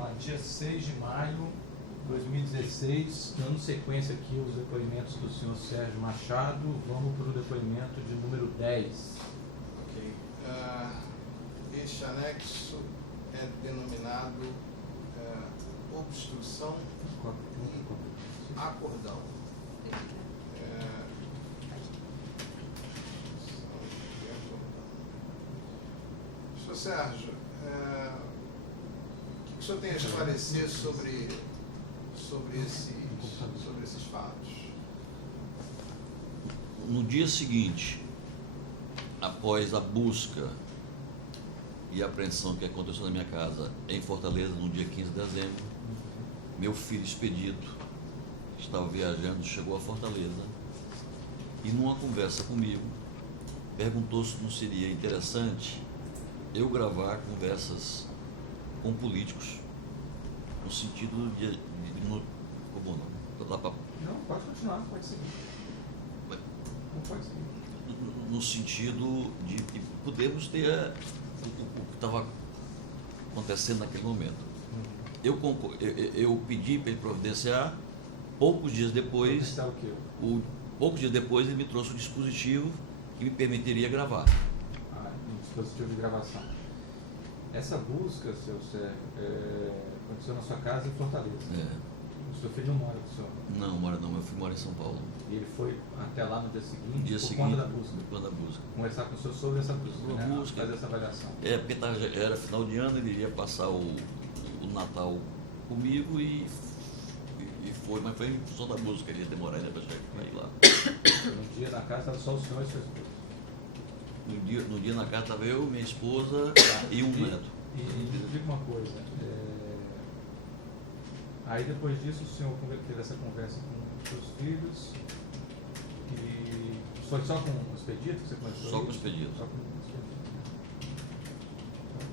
lá, dia 6 de maio de 2016, dando sequência aqui aos depoimentos do senhor Sérgio Machado, vamos para o depoimento de número 10. Ok. Este anexo é denominado obstrução e acordão. Senhor Sérgio, o que o senhor tem a esclarecer sobre esses fatos? No dia seguinte, após a busca e a apreensão que aconteceu na minha casa em Fortaleza, no dia 15 de dezembro, meu filho Expedito estava viajando, chegou a Fortaleza e, numa conversa comigo, perguntou se não seria interessante eu gravar conversas com políticos, no sentido de como não? Não, pode continuar, pode seguir. Não pode seguir. No sentido de podermos ter o que estava acontecendo naquele momento. Eu pedi para ele providenciar, poucos dias depois ele me trouxe um dispositivo que me permitiria gravar. Um dispositivo de gravação. Essa busca, seu Sérgio, aconteceu na sua casa em Fortaleza. O seu filho não mora com o senhor? Não, mora não, meu filho mora em São Paulo. E ele foi até lá no dia seguinte, por conta da busca? Por conta da busca. Conversar com o senhor sobre essa busca, fazer essa avaliação. Porque era final de ano, ele iria passar o Natal comigo e foi, mas foi em função da busca, ele ia demorar ainda para ir lá. No dia na casa estava só o senhor e sua esposa? No dia na casa estava eu, minha esposa e um neto. E me diga uma coisa, aí depois disso o senhor teve essa conversa com os seus filhos e foi só com o Expedito que você começou? Só com o Expedito. Só com o Expedito.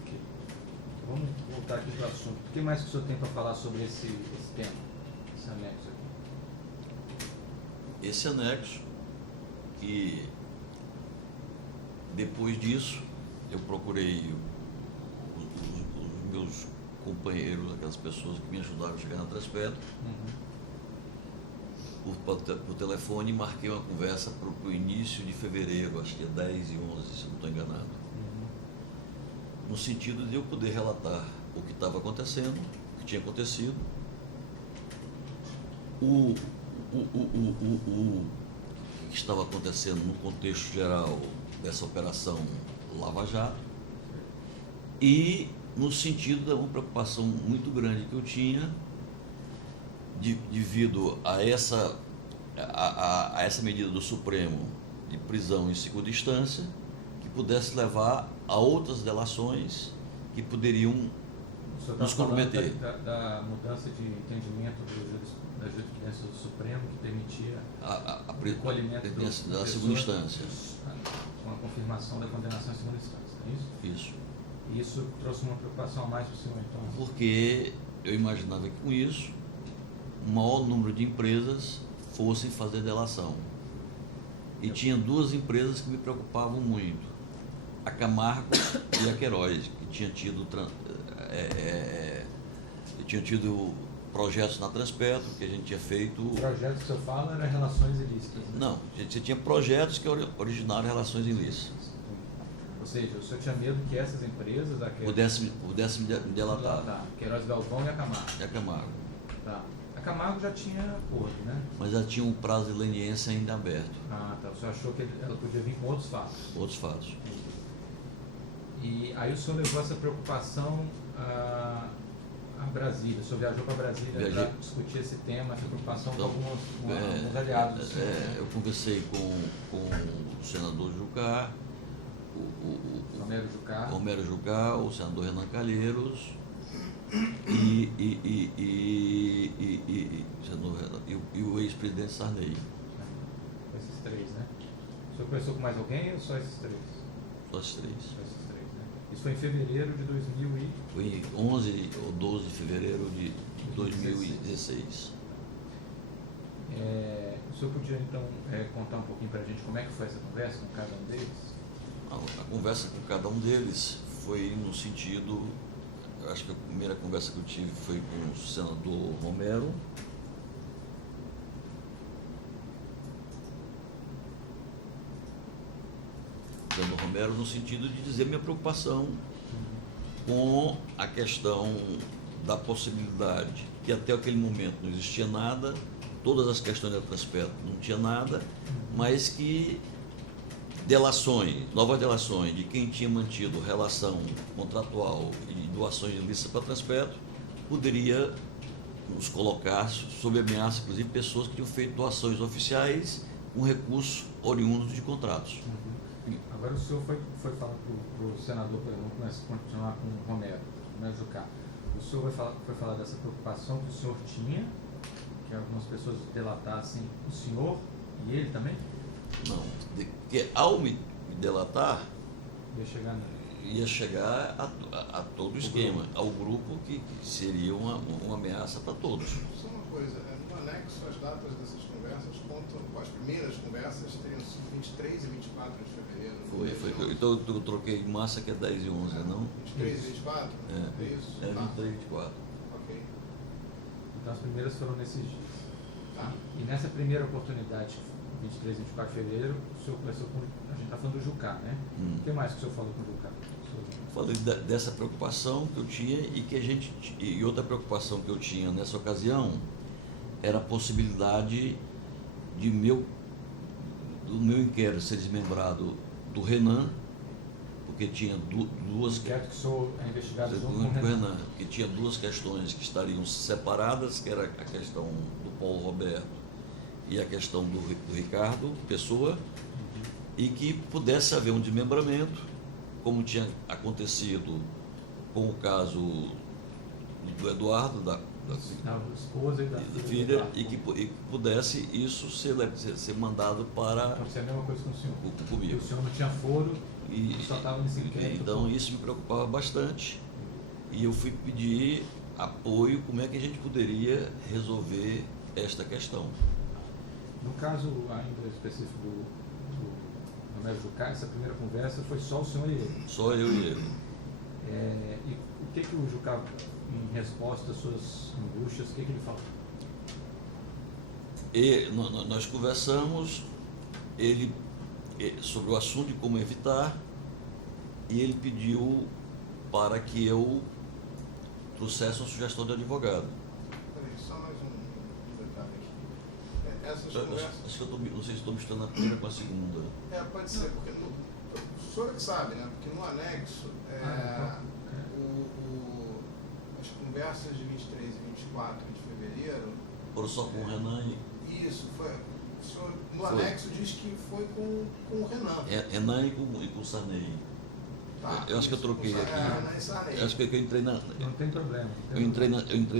Ok. Vamos voltar aqui para o assunto. O que mais que o senhor tem para falar sobre esse tema, esse anexo aqui? Esse anexo, que depois disso eu procurei os meus companheiros, aquelas pessoas que me ajudaram a chegar na Transpetro, por telefone, e marquei uma conversa para o início de fevereiro, acho que é 10 e 11, se não estou enganado. No sentido de eu poder relatar o que estava acontecendo, o que tinha acontecido, o que estava acontecendo no contexto geral dessa operação Lava Jato, e no sentido de uma preocupação muito grande que eu tinha devido a essa medida do Supremo de prisão em segunda instância, que pudesse levar a outras delações que poderiam nos comprometer. Da mudança de entendimento da jurisprudência do Supremo, que permitia o recolhimento da segunda instância. Com a confirmação da condenação em segunda instância, é isso? Isso. E isso trouxe uma preocupação a mais para o senhor, então? Porque eu imaginava que com isso, o maior número de empresas fossem fazer delação. E tinha duas empresas que me preocupavam muito: a Camargo e a Queiroz, que tinha tido projetos na Transpetro, que a gente tinha feito... Projetos que o senhor fala eram relações ilícitas? Né? Não, você tinha projetos que originaram relações ilícitas. Ou seja, o senhor tinha medo que essas empresas... Pudesse me delatar. Queiroz Galvão e a Camargo. E a Camargo. Tá. A Camargo já tinha acordo, né? Mas já tinha um prazo de leniência ainda aberto. Ah, tá. O senhor achou que ela podia vir com outros fatos? Outros fatos. E aí o senhor levou essa preocupação a Brasília. O senhor viajou para Brasília para discutir esse tema, essa preocupação com alguns aliados do senhor. Eu conversei com o senador Jucá, Romero Jucá, o senador Renan Calheiros e o ex-presidente Sarney. Esses três, né? O senhor conversou com mais alguém ou só esses três? Só esses três. Só esses três, né? Isso foi em fevereiro de 2000 e... Foi em 11 ou 12 de fevereiro de 2016. O senhor podia, então, contar um pouquinho para a gente como é que foi essa conversa com cada um deles? A conversa com cada um deles foi no sentido, eu acho que eu primeira conversa que eu tive foi com o senador Romero. Senador Romero, no sentido de dizer minha preocupação com a questão da possibilidade, que até aquele momento não existia nada, todas as questões de aspecto não tinha nada, mas que delações, novas delações de quem tinha mantido relação contratual e doações ilícitas para Transpetro, poderia nos colocar sob ameaça, inclusive pessoas que tinham feito doações oficiais com recursos oriundos de contratos. Agora o senhor foi falar para o senador, vamos continuar com o Romero Jucá. O senhor foi falar dessa preocupação que o senhor tinha, que algumas pessoas delatassem o senhor e ele também? Não, porque ao me delatar, ia chegar a todo o esquema, ao grupo que seria uma ameaça para todos. Só uma coisa, no anexo as datas dessas conversas contam, as primeiras conversas teriam sido 23 e 24 de fevereiro. Foi. Então eu troquei massa que é 10 e 11, não? 23 e 24? É isso? É 23 e 24. Ok. Então as primeiras foram nesses dias. Tá. E nessa primeira oportunidade, 23 e 24 de fevereiro, o senhor começou com. A gente está falando do Jucá, né? O que mais que o senhor falou com o Jucá? Falei dessa preocupação que eu tinha e outra preocupação que eu tinha nessa ocasião era a possibilidade do meu inquérito ser desmembrado do Renan, porque tinha duas inquérito que o senhor é investigado junto com o Renan, que tinha duas questões que estariam separadas, que era a questão do Paulo Roberto e a questão do Ricardo Pessoa, e que pudesse haver um desmembramento, como tinha acontecido com o caso do Eduardo, da esposa e da filha, e que pudesse isso ser mandado para... Pode ser a mesma coisa com o senhor. Comigo. E o senhor não tinha foro e só estava nesse inquérito. Então isso me preocupava bastante e eu fui pedir apoio, como é que a gente poderia resolver esta questão. No caso ainda específico do Romero Jucá, essa primeira conversa foi só o senhor e ele? Só eu e ele. E o que o Jucá, em resposta às suas angústias, o que ele falou? E nós conversamos sobre o assunto de como evitar, e ele pediu para que eu trouxesse uma sugestão de advogado. Peraí, só mais um detalhe aqui. Essas conversas... Acho que não sei se estou misturando a primeira com a segunda. Pode ser, porque o senhor que sabe, né? Porque no anexo, as conversas de 23 e 24 de fevereiro... Foram só com o Renan e... Isso, foi. O senhor, no anexo, diz que foi com o Renan. Renan e com o Sarney. Tá, eu acho que eu troquei aqui. Acho que eu entrei na... Não tem problema. Eu entrei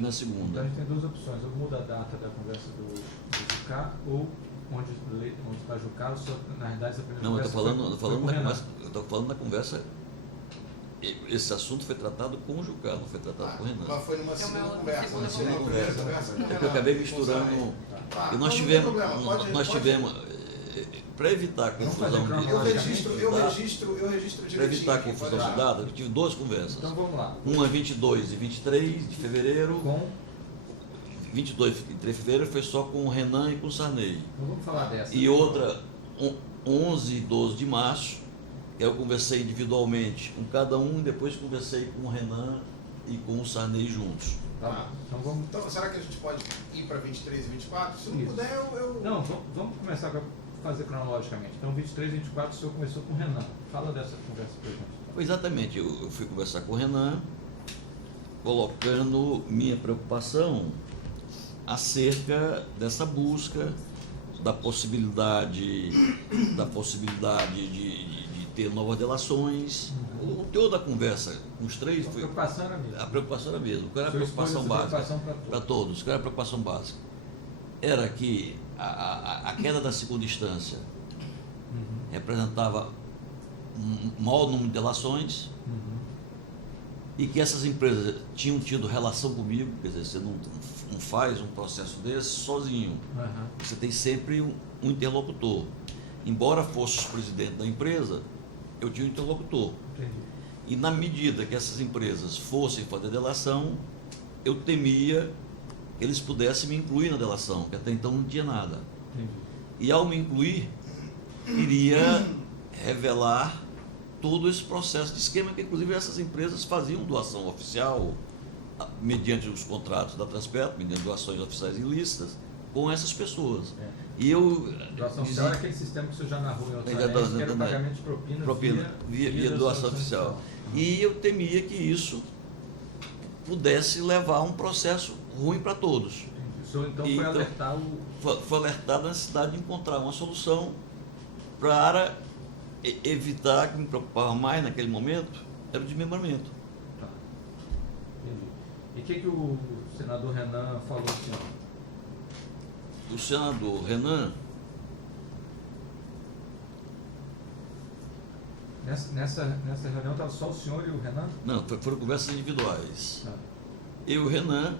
na segunda. Então a gente tem duas opções. Ou muda a data da conversa do Jucá, ou onde está Jucá, na realidade essa primeira não, conversa eu estou falando da conversa. Esse assunto foi tratado com o Jucá, não foi tratado com o Renan. Mas foi numa segunda conversa. Uma segunda conversa. É que eu acabei misturando. E nós tivemos para evitar confusão de eu registro direitinho. Para evitar confusão de dados, eu tive duas conversas. Então vamos lá. Uma 22 e 23 de fevereiro. Com 22 e 23 de fevereiro foi só com o Renan e com o Sarney. Então vamos falar dessa. E outra 11 e 12 de março, eu conversei individualmente com cada um e depois conversei com o Renan e com o Sarney juntos. Tá. Então, será que a gente pode ir para 23 e 24? Se não puder, eu... Não, vamos começar a fazer cronologicamente. Então, 23 e 24, o senhor começou com o Renan. Fala dessa conversa para a gente. Exatamente. Eu fui conversar com o Renan, colocando minha preocupação acerca dessa busca, da possibilidade de ter novas delações. O teor da conversa com os três foi... A preocupação era a mesma. A preocupação básica para todos. Qual era a preocupação básica? Era que a queda da segunda instância representava um maior número de delações e que essas empresas tinham tido relação comigo, quer dizer, você não faz um processo desse sozinho. Você tem sempre um interlocutor. Embora fosse o presidente da empresa, eu tinha um interlocutor. Entendi. E na medida que essas empresas fossem fazer delação, eu temia que eles pudessem me incluir na delação, que até então não tinha nada. Entendi. E ao me incluir, iria revelar todo esse processo de esquema, que inclusive essas empresas faziam doação oficial, mediante os contratos da Transpetro, mediante doações oficiais ilícitas, com essas pessoas. E eu... Doação oficial é aquele sistema que o senhor já narrou em outros anéis, que era o pagamento de propina via doação oficial. E eu temia que isso pudesse levar a um processo ruim para todos. O senhor então foi alertar o... Foi alertado a necessidade de encontrar uma solução para evitar, que me preocupava mais naquele momento, era o desmembramento. Tá. Entendi. E o que o senador Renan falou, senhor? O senador Renan... Nessa reunião estava só o senhor e o Renan? Não, foram conversas individuais. Ah. Eu e o Renan,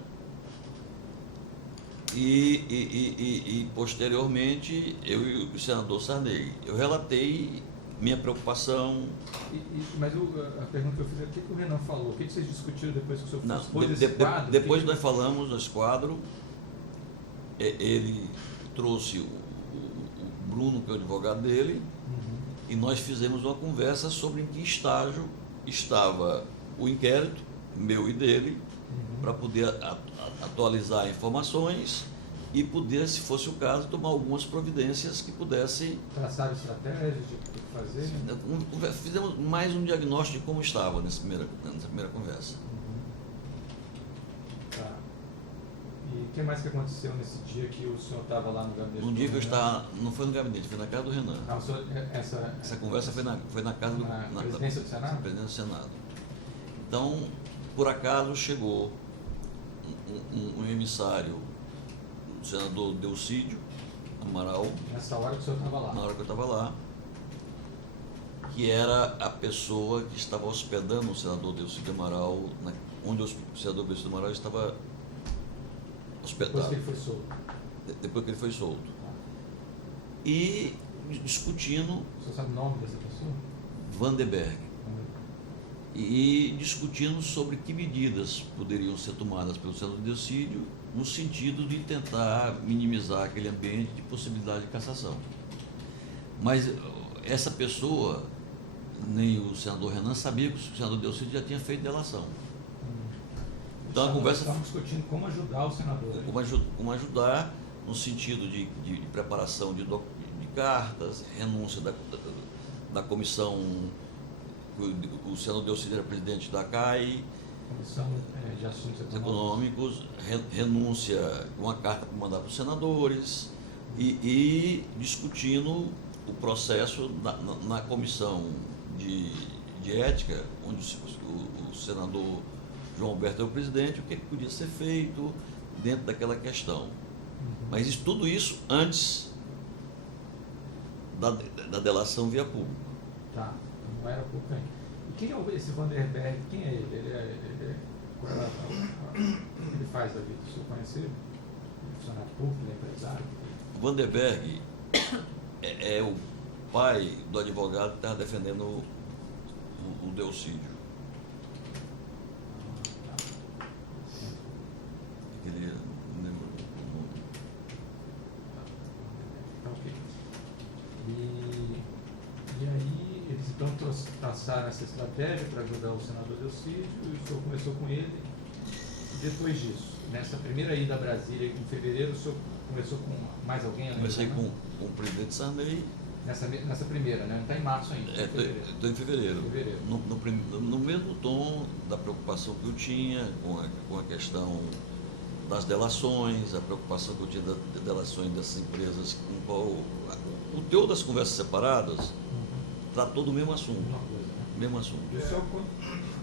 e posteriormente eu e o senador Sarney. Eu relatei minha preocupação. Mas a pergunta que eu fiz é: o que o Renan falou? O que vocês discutiram depois que o senhor Não, expôs esse quadro? Depois nós falamos nesse quadro, ele trouxe o Bruno, que é o advogado dele, e nós fizemos uma conversa sobre em que estágio estava o inquérito, meu e dele, para poder atualizar informações e poder, se fosse o caso, tomar algumas providências que pudessem... Traçar estratégias de o que fazer? Né? Fizemos mais um diagnóstico de como estava nessa primeira conversa. Tá. E o que mais que aconteceu nesse dia que o senhor estava lá no gabinete? No dia que eu estava... Não foi no gabinete, foi na casa do Renan. O senhor, essa conversa foi na casa na presidência do Senado? Na presidência do Senado. Então, por acaso, chegou um emissário, o senador Delcídio Amaral. Nessa hora que o senhor estava lá? Na hora que eu estava lá, que era a pessoa que estava hospedando o senador Delcídio Amaral, onde o senador Delcídio Amaral estava hospedado. Depois que ele foi solto? Depois que ele foi solto. E discutindo... O senhor sabe o nome dessa pessoa? Vanderberg. E discutindo sobre que medidas poderiam ser tomadas pelo senador Delcídio no sentido de tentar minimizar aquele ambiente de possibilidade de cassação. Mas essa pessoa, nem o senador Renan, sabia que o senador Delcídio já tinha feito delação. Então a conversa... Estamos discutindo como ajudar o senador. Como ajudar no sentido de preparação de cartas, renúncia da comissão... O senador Delcídio era presidente da CAI, Comissão de Assuntos Econômicos, renúncia, uma carta para mandar para os senadores e discutindo o processo na comissão de ética, onde o senador João Alberto é o presidente, o que podia ser feito dentro daquela questão. Mas tudo isso antes da delação via público. Tá. Não era pouco ainda. E quem é esse Vanderberg? Quem é ele? O que ele faz da vida? O senhor conhece ele? Funcionário público, empresário? O Vanderberg é o pai do advogado que estava defendendo o Delcídio. Ele não lembro o nome. Tá, ok. E aí eles então traçaram essa estratégia para ajudar o senador Delcídio, e o senhor começou com ele. E depois disso, nessa primeira ida a Brasília, em fevereiro, o senhor começou com mais alguém? Comecei com o presidente Sarney. Nessa primeira, né? Não está em março ainda. Estou em fevereiro. No mesmo tom da preocupação que eu tinha com a questão das delações, a preocupação que eu tinha das delações dessas empresas, com qual o teor das conversas separadas tratou do mesmo assunto. Mesmo assunto.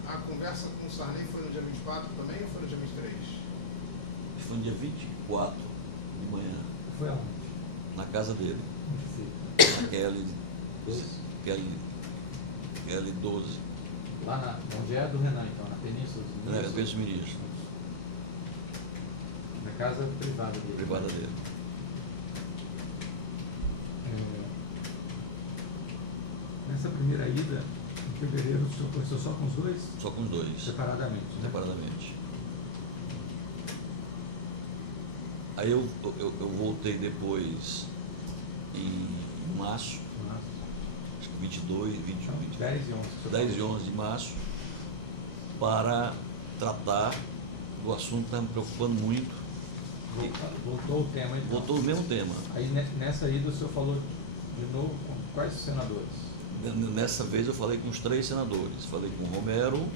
A conversa com o Sarney foi no dia 24 também ou foi no dia 23? Foi no dia 24 de manhã. Foi aonde? Na casa dele. Na Kelly 12. Lá onde é do Renan, então, na Península dos Ministros? Península dos Ministros. Na casa privada dele. Privada dele. Nessa primeira ida, Em fevereiro o senhor conversou só com os dois? Só com os dois. Separadamente? Né? Separadamente. Aí eu voltei depois em março, acho que 22, 21, 10 e 11 de março, para tratar do assunto que estava me preocupando muito. Voltou o tema, então. Voltou o mesmo tema. Aí nessa ida o senhor falou de novo com quais senadores? Nessa vez eu falei com os 3 senadores. Falei com o Romero.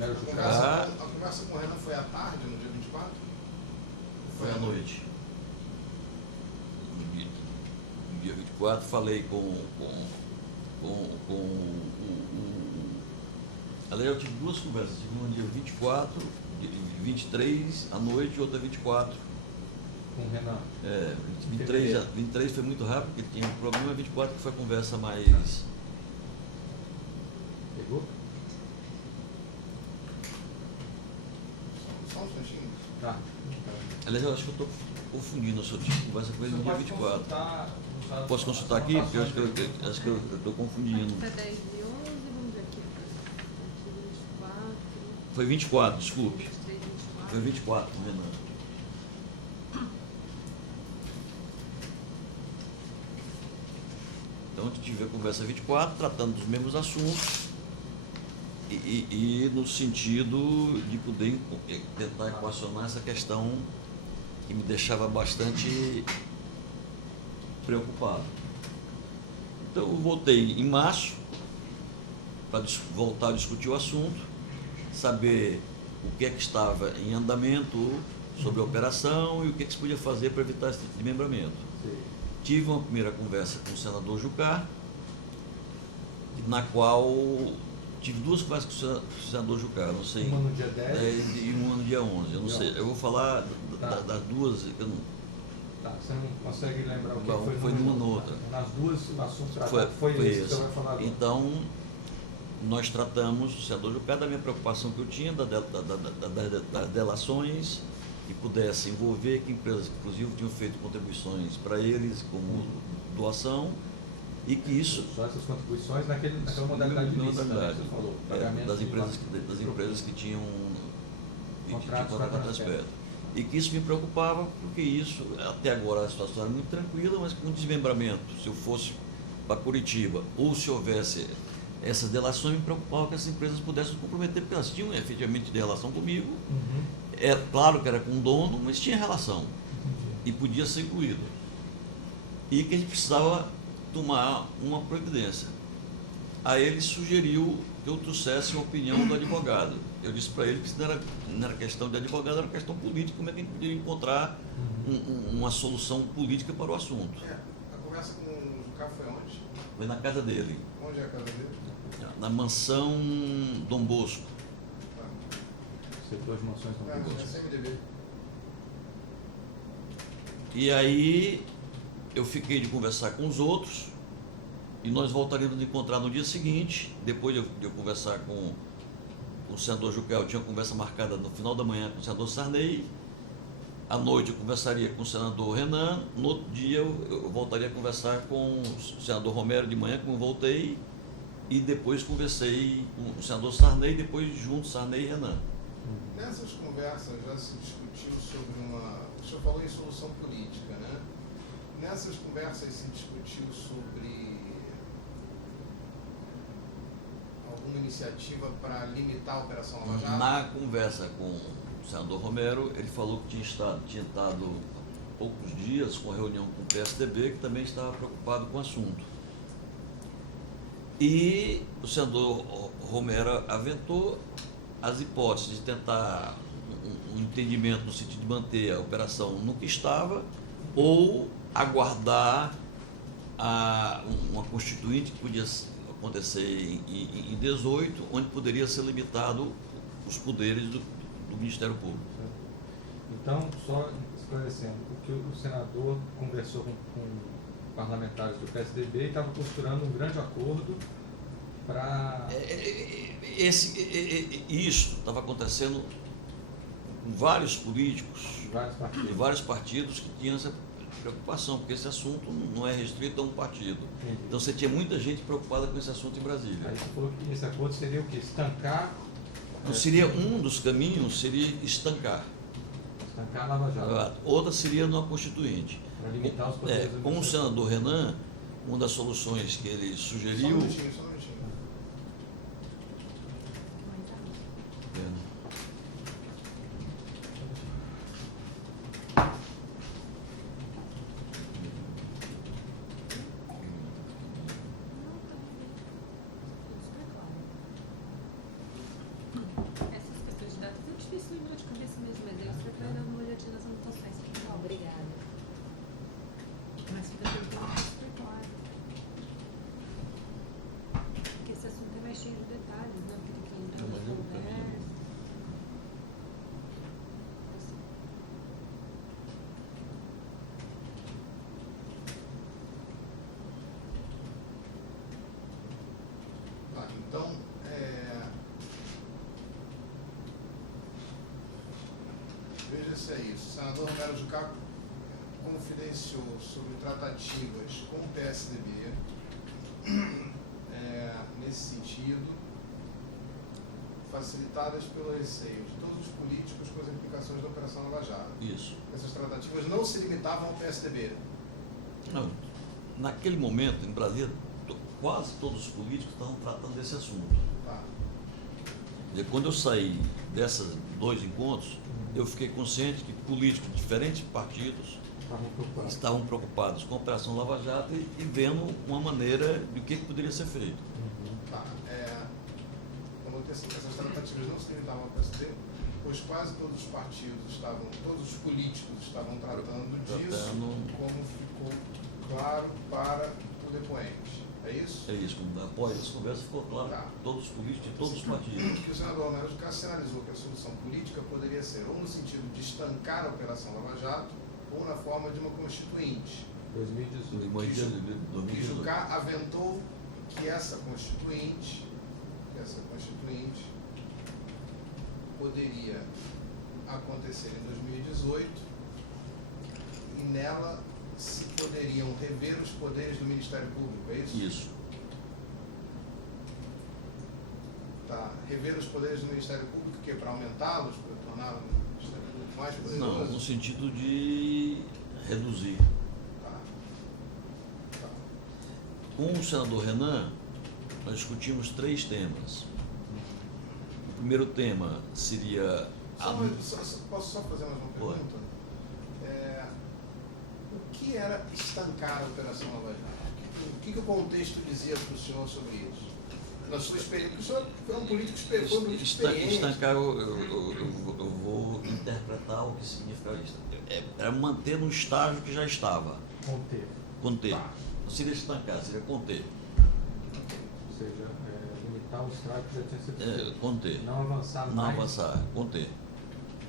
A conversa com o Renan foi à tarde, no dia 24? Foi à noite. No dia 24 falei com aliás, eu tive 2 conversas. Tive uma no dia 24, 23 à noite e outra 24. Com o Renan? 23 foi muito rápido, porque tinha um problema. 24 que foi a conversa mais... Pegou? Só um instantinho. Tá. Aliás, eu acho que eu estou confundindo. Eu só tive conversa com ele no dia 24. Posso consultar aqui? Porque eu acho que eu estou confundindo. Está 10 e 11, vamos ver aqui. Aqui 24. Foi 24, desculpe. 23, 24. Foi 24, Renan. Então, eu tive a conversa 24, tratando dos mesmos assuntos e no sentido de poder tentar equacionar essa questão que me deixava bastante preocupado. Então, eu voltei em março para voltar a discutir o assunto, saber o que é que estava em andamento sobre a operação e o que é que se podia fazer para evitar esse tipo de desmembramento. Tive uma primeira conversa com o senador Jucá, na qual tive 2 conversas com o senador Jucá, não sei. Uma no dia 10 e uma no dia 11, eu não sei. Eu vou falar das duas. Eu não, tá, você não consegue lembrar o que foi numa ou outra. Nas duas, o assunto tratado foi esse que você vai falar agora. Então, nós tratamos, o senador Jucá, da minha preocupação que eu tinha, das delações, que pudesse envolver, que empresas, inclusive, tinham feito contribuições para eles como doação, e que isso... Só essas contribuições naquela modalidade de lista, né, que você falou. Das empresas que tinham contratos para aspecto. E que isso me preocupava, porque isso, até agora a situação era muito tranquila, mas com o desmembramento, se eu fosse para Curitiba, ou se houvesse essas delações, me preocupava que essas empresas pudessem se comprometer, porque elas tinham efetivamente de relação comigo. É claro que era com o dono, mas tinha relação. E podia ser incluído. E que a gente precisava tomar uma providência. Aí ele sugeriu que eu trouxesse a opinião do advogado. Eu disse para ele que isso não era questão de advogado, era questão política, como é que a gente poderia encontrar uma solução política para o assunto. A conversa com o Jucá foi onde? Foi na casa dele. Onde é a casa dele? Na mansão Dom Bosco. Setor de mansões Dom Bosco. CMDB. E aí eu fiquei de conversar com os outros e nós voltaríamos a encontrar no dia seguinte, depois de eu conversar com o senador Jucá. Eu tinha uma conversa marcada no final da manhã com o senador Sarney. À noite eu conversaria com o senador Renan. No outro dia eu voltaria a conversar com o senador Romero de manhã, como eu voltei, e depois conversei com o senador Sarney, depois junto Sarney e Renan. Nessas conversas já se discutiu sobre o senhor falou em solução política, né? Nessas conversas se discutiu sobre alguma iniciativa para limitar a Operação Lava Jato? Na conversa com o senador Romero, ele falou que tinha estado poucos dias com a reunião com o PSDB, que também estava preocupado com o assunto. E o senador Romero aventou as hipóteses de tentar um entendimento no sentido de manter a operação no que estava, ou aguardar uma constituinte que podia acontecer em 18, onde poderia ser limitado os poderes do Ministério Público. Então, só esclarecendo, o que o senador conversou com parlamentares do PSDB e estava costurando um grande acordo para... Isso estava acontecendo com vários políticos de vários partidos que tinham preocupação, porque esse assunto não é restrito a um partido. Entendi. Então você tinha muita gente preocupada com esse assunto em Brasília. Aí você falou que esse acordo seria o quê? Estancar... Então, seria um dos caminhos, seria estancar. Estancar a Lava Jato. Outra seria numa constituinte. Para limitar os poderes Com o senador Renan, uma das soluções que ele Só um sugeriu... minutinho, só um minutinho. Essas questões de datas é difícil lembrar de cabeça mesmo, mas aí você vai dando uma olhadinha nas anotações. Obrigada. Mas fica tudo super claro. Porque esse assunto é mais cheio de detalhes, né? Porque tem que entrar É, mas nas eu conversas. Assim. Tá, então, veja se é isso. O senador Romero Jucá confidenciou sobre tratativas com o PSDB, nesse sentido, facilitadas pelo receio de todos os políticos com as implicações da Operação Lava Jato. Isso. Essas tratativas não se limitavam ao PSDB. Não, naquele momento, em Brasília, quase todos os políticos estavam tratando desse assunto. Tá. E quando eu saí desses 2 encontros, eu fiquei consciente que políticos de diferentes partidos estavam preocupados com a Operação Lava Jato e vendo uma maneira de o que poderia ser feito. Tá. Como essas tratativas não se limitavam ao PSDB, pois quase todos os partidos todos os políticos estavam tratando disso, como ficou claro para o depoente. É isso? É isso. Após essa conversa ficou claro Tá. que todos os políticos de todos os partidos. Que o senador Romero Jucá sinalizou que a solução política poderia ser ou no sentido de estancar a Operação Lava Jato ou na forma de uma constituinte. 2018. E Jucá aventou que essa constituinte poderia acontecer em 2018 e nela se poderiam rever os poderes do Ministério Público, é isso? Isso. Tá. Rever os poderes do Ministério Público, que é para aumentá-los, para tornar o Ministério Público mais poderoso? Não, no sentido de reduzir. Tá. Tá. Com o senador Renan, nós discutimos 3 temas. O primeiro tema seria... Posso só fazer mais uma Pode. pergunta? O que era estancar a Operação Lava Jato? O que o contexto dizia para o senhor sobre isso? Na sua experiência, o senhor foi um político experiente. Estancar, eu vou interpretar o que significa isso. É manter no estágio que já estava. Conter. Tá. Não seria estancar, seria conter. Ou seja, limitar o estrago que já tinha sido feito. Conter. Não avançar Não mais. avançar, conter.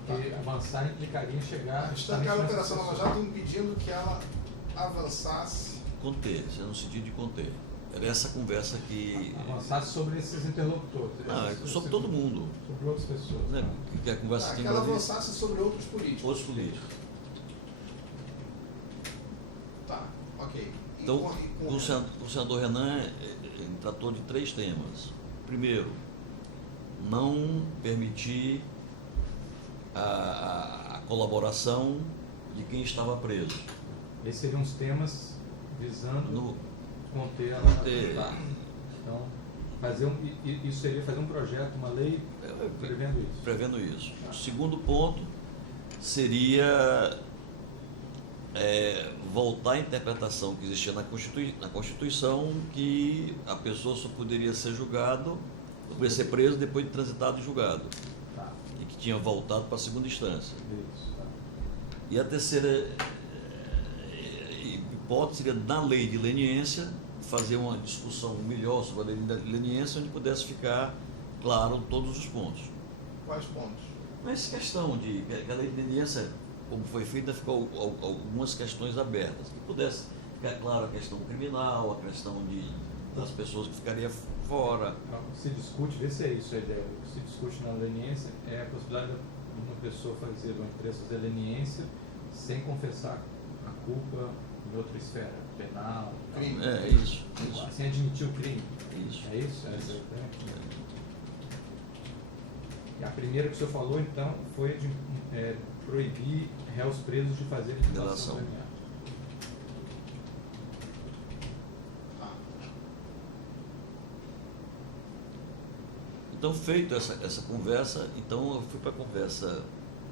Porque avançar implicaria chegar... Estancar a Operação Lava Jato impedindo que ela avançasse. Conter, isso é no sentido de conter. Era essa conversa que... Avançar sobre esses interlocutores. Sobre todo mundo. Sobre outras pessoas. Né? Que a conversa Que tem ela avançasse sobre outros políticos. outros políticos. Tá, ok. Então, o senador Renan ele tratou de 3 temas. Primeiro, não permitir a colaboração de quem estava preso. Esses seriam os temas visando conter a Conter. Tá. Então, isso seria fazer um projeto, uma lei prevendo isso. Prevendo isso. O segundo ponto seria voltar à interpretação que existia na Constituição, que a pessoa só poderia ser julgado, poderia ser preso depois de transitado e julgado. Tá. E que tinha voltado para a segunda instância. Isso. Tá. E a terceira hipótese seria, na lei de leniência, fazer uma discussão melhor sobre a lei de leniência, onde pudesse ficar claro todos os pontos. Quais pontos? Mas questão de que a lei de leniência, como foi feita, ficou algumas questões abertas, que pudesse ficar claro a questão criminal, a questão das pessoas que ficariam fora. Se discute, vê se é isso a ideia. O que se discute na leniência é a possibilidade de uma pessoa fazer uma empresa fazer leniência sem confessar a culpa em outra esfera, penal. Crime. É isso. Sem admitir o crime. Isso. É isso? E a primeira que o senhor falou, então, foi de proibir réus presos de fazer delação premiada. Então, feito essa conversa, então eu fui para a conversa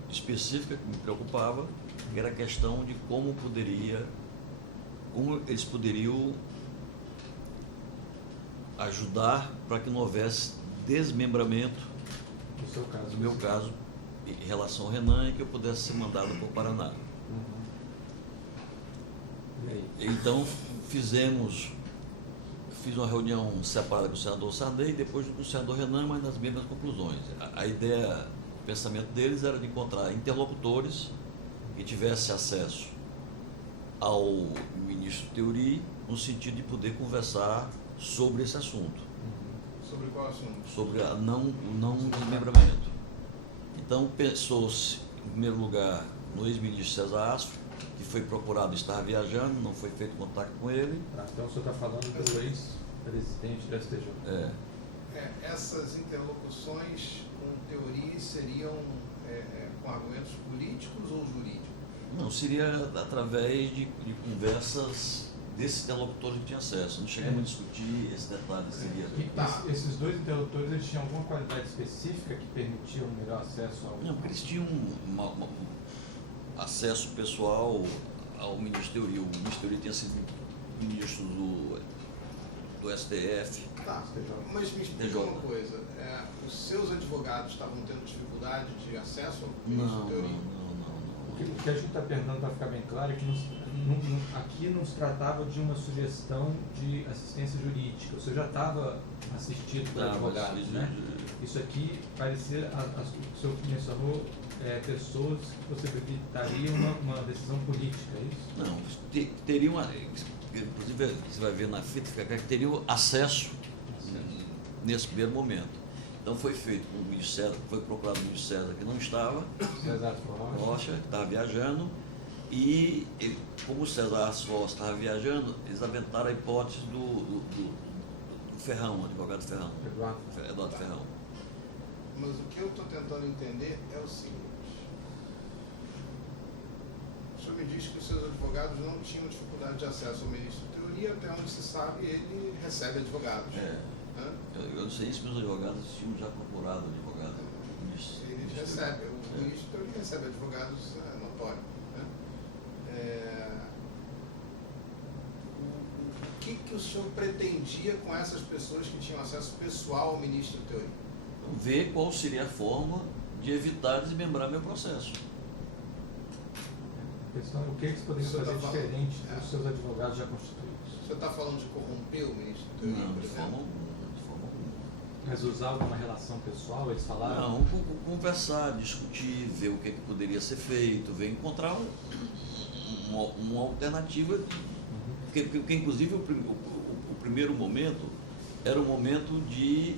específica que me preocupava, que era a questão de como eles poderiam ajudar para que não houvesse desmembramento, No seu caso. no meu caso, em relação ao Renan, e que eu pudesse ser mandado para o Paraná. E aí? Então, fiz uma reunião separada com o senador Sarney, depois com o senador Renan, mas nas mesmas conclusões. A ideia, o pensamento deles era de encontrar interlocutores que tivessem acesso ao ministro Theory, no sentido de poder conversar sobre esse assunto. Sobre qual assunto? Sobre o não desmembramento. Então, pensou-se, em primeiro lugar, no ex-ministro César Asfro, que foi procurado estar viajando, não foi feito contato com ele. Então o senhor está falando do ex-presidente do STJ. Essas interlocuções com Theory seriam com argumentos políticos ou jurídicos? Não, seria através de conversas desses interlocutores que tinham acesso. Não chegamos a discutir esse detalhe. Esses dois interlocutores, eles tinham alguma qualidade específica que permitia um melhor acesso ao... Não, porque eles tinham acesso pessoal ao ministro Theory. O ministro Theory tinha sido ministro do STF. Tá, mas me explica uma coisa. Os seus advogados estavam tendo dificuldade de acesso ao ministro Theory? Não. O que a gente está perguntando, para ficar bem claro, é que aqui não se tratava de uma sugestão de assistência jurídica. O senhor já estava assistido por advogados, né? Isso aqui parecia, o senhor mencionou pessoas que possibilitariam uma decisão política, é isso? Não, teriam, inclusive você vai ver na fita, que teriam acesso nesse primeiro momento. Então foi feito com o ministro César, foi procurado o ministro César, que não estava, César Rocha, que estava viajando, e como o César Rocha estava viajando, eles aventaram a hipótese do Ferrão, advogado Ferrão. Eduardo Ferrão. Mas o que eu estou tentando entender é o seguinte. O senhor me diz que os seus advogados não tinham dificuldade de acesso ao ministro Theory, até onde se sabe ele recebe advogados. Eu não sei se meus advogados tinham já procurado advogado. Eles recebem, o ministro Theory recebe advogados notórios. O que o senhor pretendia com essas pessoas que tinham acesso pessoal ao ministro Theory? Ver qual seria a forma de evitar desmembrar meu processo. A questão é o que eles poderiam fazer diferente dos seus advogados já constituídos. O senhor está falando de corromper o ministro Theory? Não, de forma alguma. Mas usar alguma relação pessoal, eles falaram? Não, conversar, discutir, ver o que poderia ser feito, ver encontrar uma alternativa, porque inclusive o primeiro momento era um momento de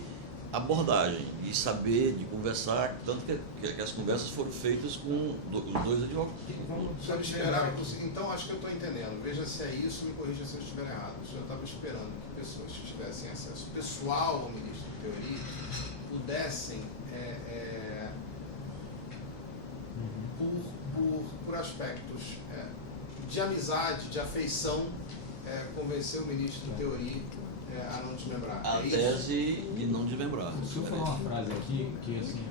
abordagem, de saber, de conversar, tanto que as conversas foram feitas com os dois advogados. O senhor esperava, então acho que eu estou entendendo, veja se é isso, me corrija se eu estiver errado. O senhor estava esperando que pessoas que tivessem acesso pessoal ao ministro Theory pudessem, por aspectos de amizade, de afeição, convencer o ministro Theory a não desmembrar. A tese de não desmembrar. O senhor falou uma frase aqui que assim,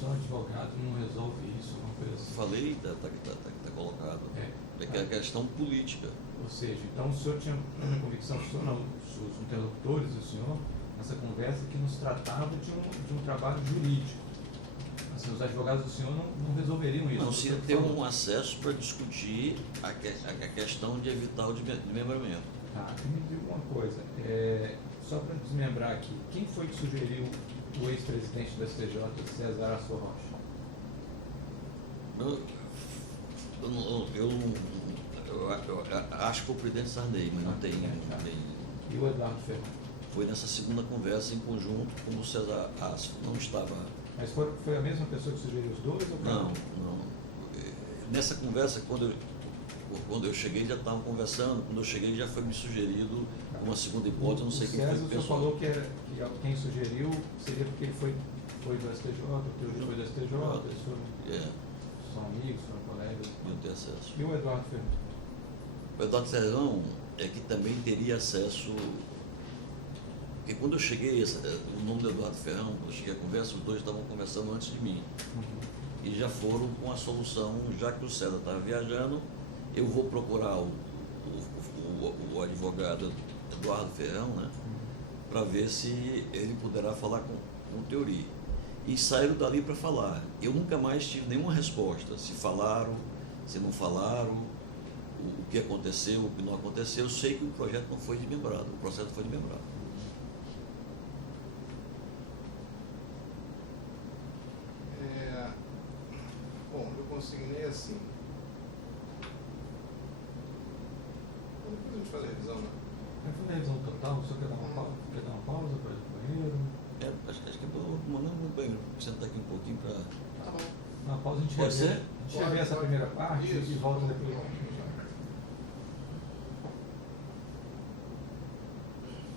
só advogado não resolve isso, uma coisa assim. Falei, está colocado. É a questão política. Ou seja, então o senhor tinha uma convicção, o senhor não, os interlocutores do senhor, nessa conversa, que nos tratava de um trabalho jurídico. Assim, os advogados do senhor não resolveriam isso. Não, se ter um acesso para discutir a questão de evitar o desmembramento. Tá, me diga uma coisa, só para desmembrar aqui, quem foi que sugeriu o ex-presidente do STJ, César Asfro Rocha? Eu acho que foi o presidente Sarney, mas não tem. E o Eduardo Ferrão? Foi nessa segunda conversa em conjunto com o César Asfro, não estava... Mas foi a mesma pessoa que sugeriu os dois? Ou não. Nessa conversa, quando Quando eu cheguei já estavam conversando, quando eu cheguei já foi me sugerido uma segunda hipótese, não sei quem foi o pessoal. O senhor falou que quem sugeriu seria porque ele foi do STJ, porque hoje foi do STJ, eles são amigos, são colegas. Eu tenho acesso. E o Eduardo Ferrão? O Eduardo Ferrão é que também teria acesso, porque quando eu cheguei, o nome do Eduardo Ferrão, quando eu cheguei à conversa, os dois estavam conversando antes de mim. E já foram com a solução, já que o César estava viajando, eu vou procurar o advogado Eduardo Ferrão, né, para ver se ele poderá falar com o Teori. E saíram dali para falar. Eu nunca mais tive nenhuma resposta, se falaram, se não falaram, o que aconteceu, o que não aconteceu. Eu sei que o projeto não foi desmembrado, o processo foi desmembrado. Bom, eu consignei assim. Depois a gente faz a revisão, né? Vai fazer a revisão total, o senhor quer dar uma pausa para ir ao banheiro? Acho que é bom mandar no banheiro, sentar aqui um pouquinho para... Tá bom. Na pausa a gente Pode ser? revê essa primeira parte e volta depois.